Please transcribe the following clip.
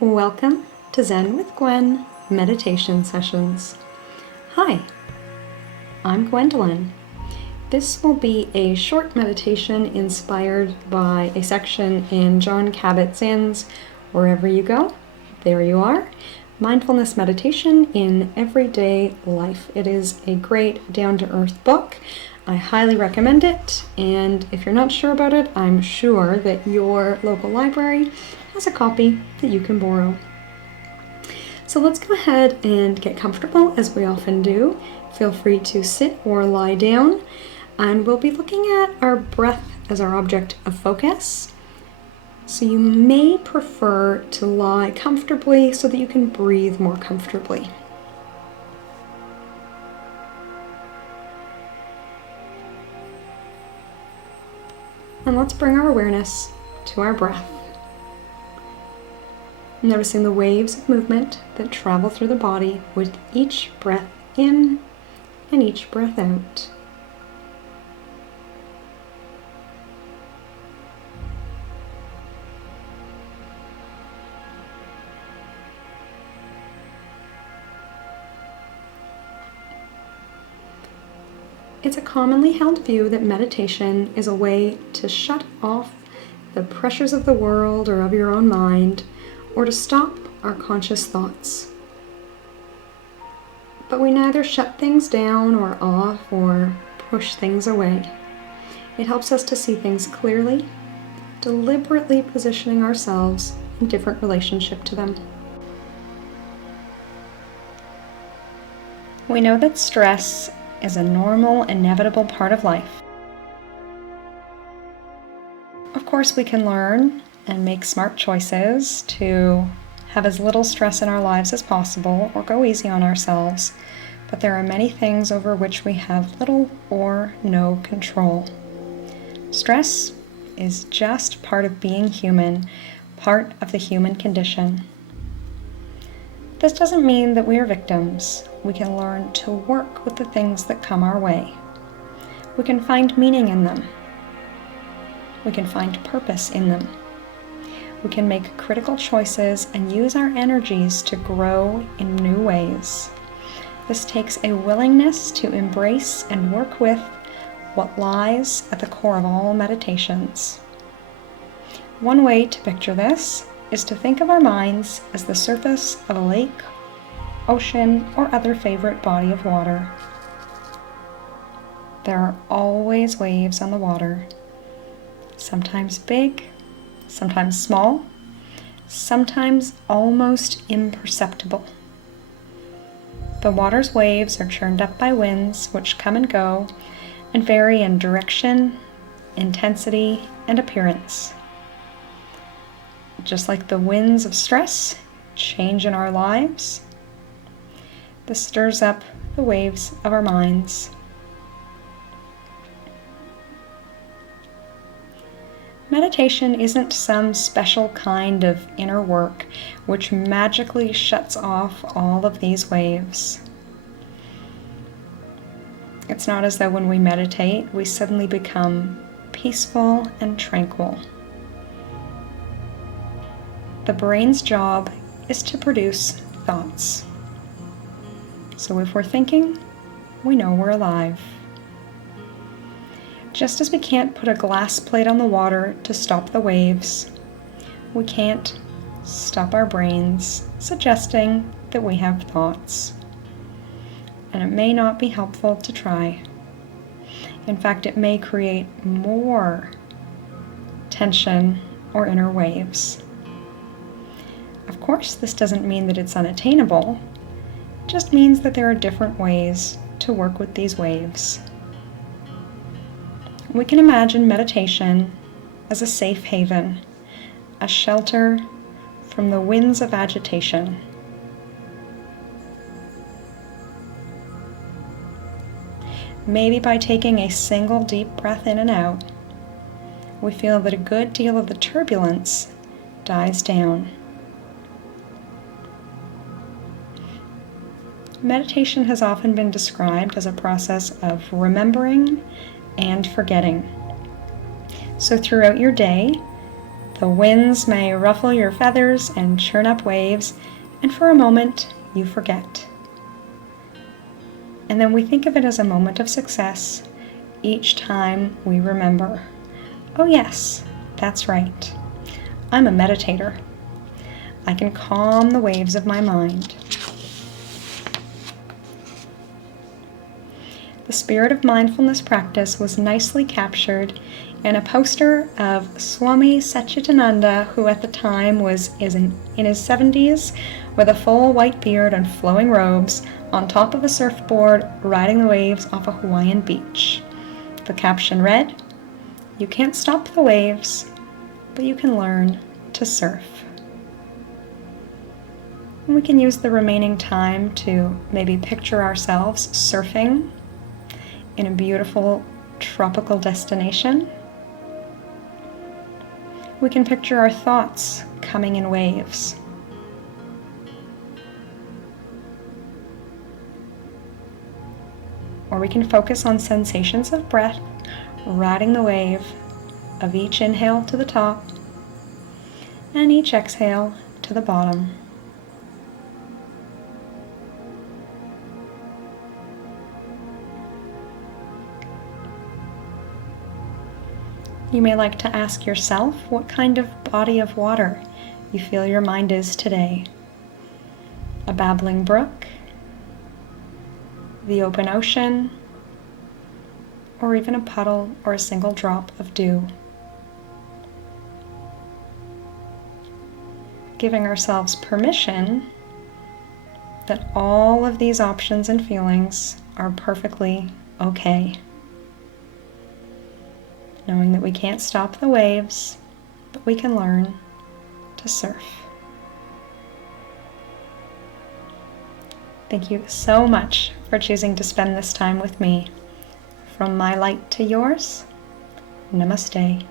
Welcome to Zen with Gwen meditation sessions. Hi, I'm Gwendolyn. This will be a short meditation inspired by a section in Jon Kabat-Zinn's Wherever You Go, There You Are, Mindfulness Meditation in Everyday Life. It is a great down-to-earth book. I highly recommend it, and if you're not sure about it, I'm sure that your local library has a copy that you can borrow. So let's go ahead and get comfortable, as we often do. Feel free to sit or lie down, and we'll be looking at our breath as our object of focus. So you may prefer to lie comfortably so that you can breathe more comfortably. And let's bring our awareness to our breath. Noticing the waves of movement that travel through the body with each breath in and each breath out. It's a commonly held view that meditation is a way to shut off the pressures of the world or of your own mind, or to stop our conscious thoughts. But we neither shut things down or off or push things away. It helps us to see things clearly, deliberately positioning ourselves in different relationship to them. We know that stress is a normal, inevitable part of life. Of course, we can learn and make smart choices to have as little stress in our lives as possible or go easy on ourselves, but there are many things over which we have little or no control. Stress is just part of being human, part of the human condition. This doesn't mean that we are victims. We can learn to work with the things that come our way. We can find meaning in them. We can find purpose in them. We can make critical choices and use our energies to grow in new ways. This takes a willingness to embrace and work with what lies at the core of all meditations. One way to picture this is to think of our minds as the surface of a lake, ocean, or other favorite body of water. There are always waves on the water, sometimes big, sometimes small, sometimes almost imperceptible. The water's waves are churned up by winds which come and go and vary in direction, intensity, and appearance. Just like the winds of stress change in our lives, this stirs up the waves of our minds. Meditation isn't some special kind of inner work which magically shuts off all of these waves. It's not as though when we meditate, we suddenly become peaceful and tranquil. The brain's job is to produce thoughts. So if we're thinking, we know we're alive. Just as we can't put a glass plate on the water to stop the waves, we can't stop our brains suggesting that we have thoughts. And it may not be helpful to try. In fact, it may create more tension or inner waves. Of course, this doesn't mean that it's unattainable. It just means that there are different ways to work with these waves. We can imagine meditation as a safe haven, a shelter from the winds of agitation. Maybe by taking a single deep breath in and out, we feel that a good deal of the turbulence dies down. Meditation has often been described as a process of remembering and forgetting. So throughout your day, The winds may ruffle your feathers and churn up waves, and for a moment you forget. And then we think of it as a moment of success each time we remember, oh yes, that's right, I'm a meditator. I can calm the waves of my mind. The spirit of mindfulness practice was nicely captured in a poster of Swami Satchidananda, who at the time was in his 70s, with a full white beard and flowing robes, on top of a surfboard, riding the waves off a Hawaiian beach. The caption read, "You can't stop the waves, but you can learn to surf." And we can use the remaining time to maybe picture ourselves surfing in a beautiful tropical destination. We can picture our thoughts coming in waves. Or we can focus on sensations of breath, riding the wave of each inhale to the top and each exhale to the bottom. You may like to ask yourself what kind of body of water you feel your mind is today. A babbling brook, the open ocean, or even a puddle or a single drop of dew. Giving ourselves permission that all of these options and feelings are perfectly okay. Knowing that we can't stop the waves, but we can learn to surf. Thank you so much for choosing to spend this time with me. From my light to yours, namaste.